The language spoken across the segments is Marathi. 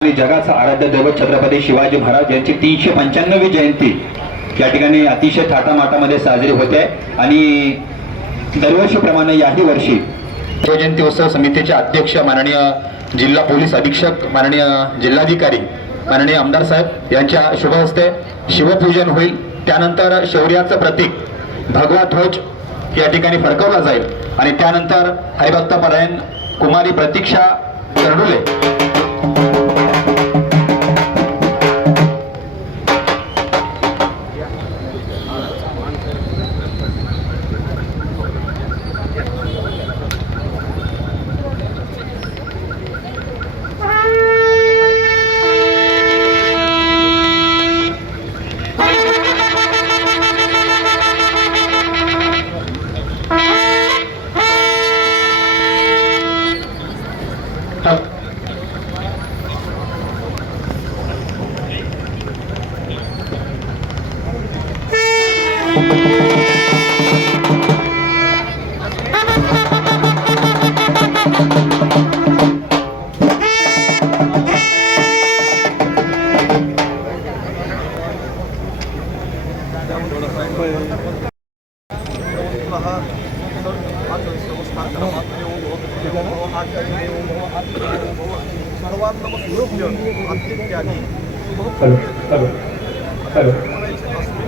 आणि जगाचा आराध्य दैवत छत्रपती शिवाजी महाराज यांची तीनशे पंच्याण्णवी जयंती या ठिकाणी अतिशय थाटामाटामध्ये साजरी होते. आणि दरवर्षीप्रमाणे याही वर्षी शिवजयंती उत्सव समितीचे अध्यक्ष माननीय जिल्हा पोलीस अधीक्षक माननीय जिल्हाधिकारी माननीय आमदार साहेब यांच्या शुभ हस्ते शिवपूजन होईल. त्यानंतर शौर्याचं प्रतीक भगवा ध्वज या ठिकाणी फडकवला जाईल. आणि त्यानंतर हरिभक्तपरायण कुमारी प्रतीक्षा कर्डुले.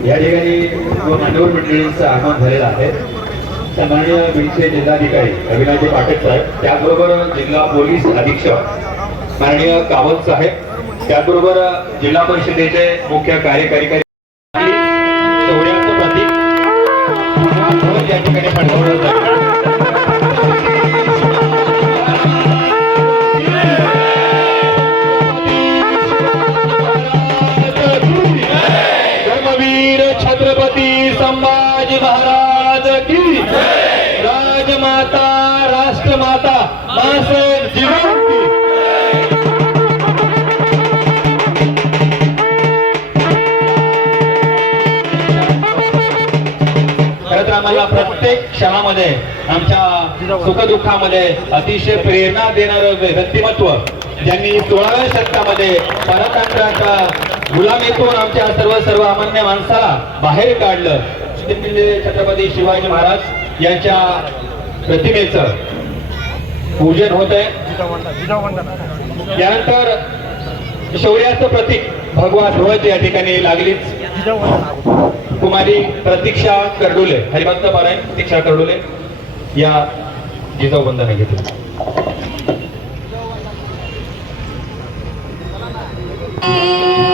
या ठिकाणी सर्व मान्यवर मंडळींचं आगमन झालेलं आहे सन्माननीय बीडचे जिल्हाधिकारी अविनाजी पाठक साहेब त्याचबरोबर जिल्हा पोलीस अधीक्षक माननीय कावत साहेब त्याचबरोबर जिल्हा परिषदेचे मुख्य कार्यकारी मासे जिवंती आम्हाला प्रत्येक क्षणामध्ये आमच्या सुखदुःखामध्ये अतिशय प्रेरणा देणारं व्यक्तिमत्व ज्यांनी सोळाव्या शतकामध्ये परतंत्राच्या गुलामीतून आमच्या सर्व सर्वमान्य माणसाला बाहेर काढलं. छत्रपती छत्रपती शिवाजी महाराज यांच्या प्रतिमेचं पूजन होत आहे यानंतर शौर्याचं प्रतीक भगवा ध्वज या ठिकाणी लागलीच कुमारी प्रतीक्षा कर्डुले हरिभक्त पारायण प्रतीक्षा कर्डुले या जिजाऊ बंधन Thank you.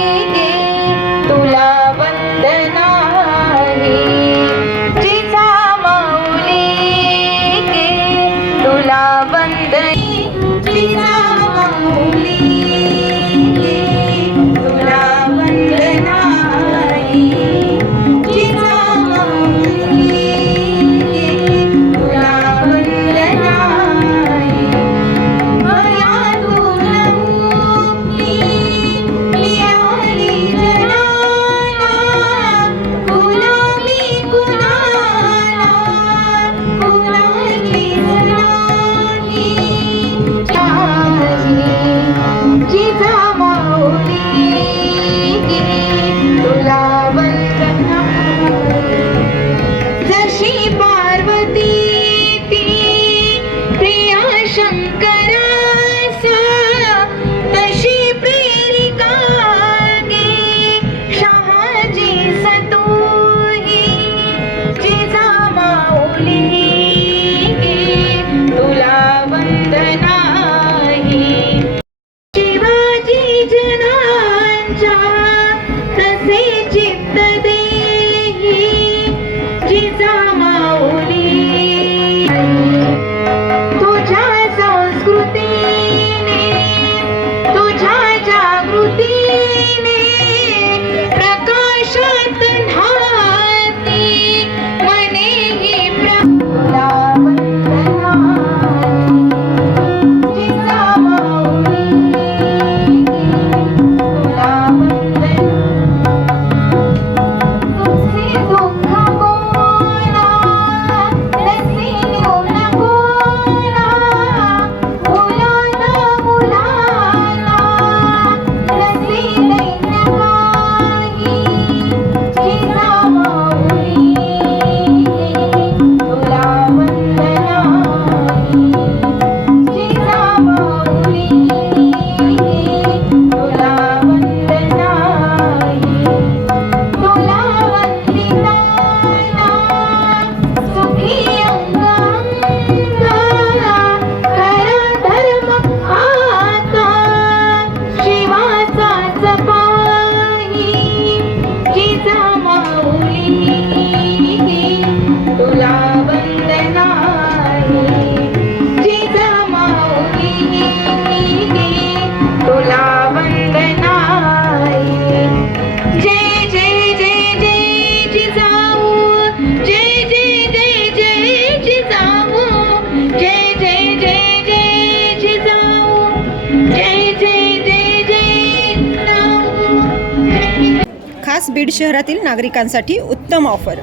शहरातील नागरिकांसाठी उत्तम ऑफर.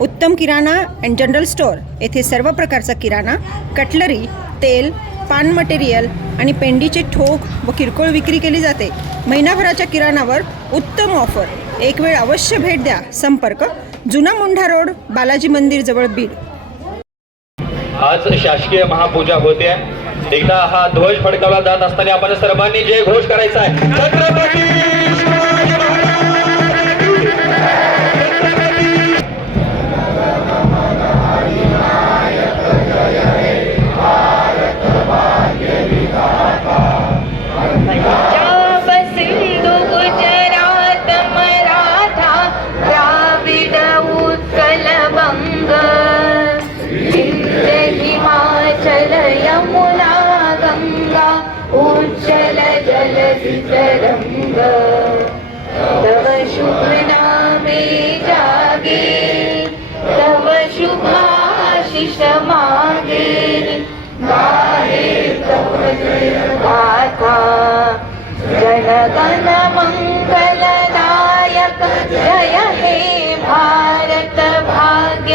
उत्तम किराणा अँड जनरल स्टोअर येथे सर्व प्रकारचा किराणा कटलरी तेल पान मटेरियल आणि पेंडीचे ठोक व किरकोळ विक्री केली जाते. महिनाभराच्या किराणावर उत्तम ऑफर. एक वेळ अवश्य भेट द्या. संपर्क जुना मुंढा रोड बालाजी मंदिर जवळ बीड. आज शासकीय महापूजा होते. एकदा हा ध्वज फडकावला जात असताना आपण सर्वांनी जय घोष करायचा आहे. उज्जल जल तरंग तव शुभ नामे जागे तव शुभाशिष मागे गाहे तव गाथा जनगण मंगलदायक। जय हे भारत भाग्य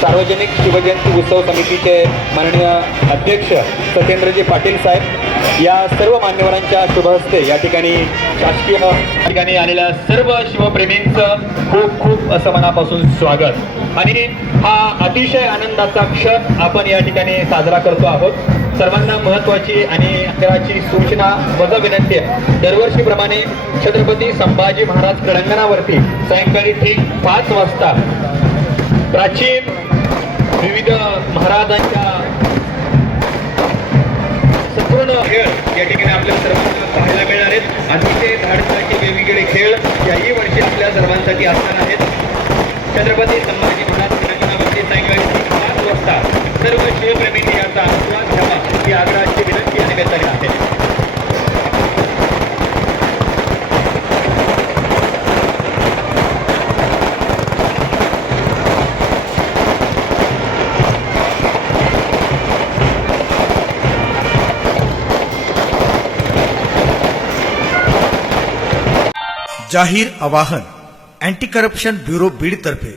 सार्वजनिक शिवजयंती उत्सव समितीचे माननीय अध्यक्ष सत्येंद्रजी पाटील साहेब या सर्व मान्यवरांच्या शुभ हस्ते या ठिकाणी शासकीय या ठिकाणी आलेल्या सर्व शिवप्रेमींचं खूप खूप असं मनापासून स्वागत. आणि हा अतिशय आनंदाचा क्षण आपण या ठिकाणी साजरा करतो आहोत. सर्वांना महत्वाची आणि अकराची सूचना वजा विनंती आहे. दरवर्षीप्रमाणे छत्रपती संभाजी महाराज कडांगणावरती सायंकाळी ठीक पाच वाजता प्राचीन विविध महाराजांच्या संपूर्ण खेळ या ठिकाणी आपल्या सर्वांना पाहायला मिळणार आहेत. अतिशय धाडसाचे वेगवेगळे खेळ याही वर्षी आपल्या सर्वांसाठी असणार आहेत. छत्रपती संभाजी महाराज सर्व शिवप्रेमींनी याचा आस्वाद घ्यावा ही आग्रहाची विनंती या निमित्ताने आहे जाहीर आवाहन अँटी करप्शन ब्युरो बीडतर्फे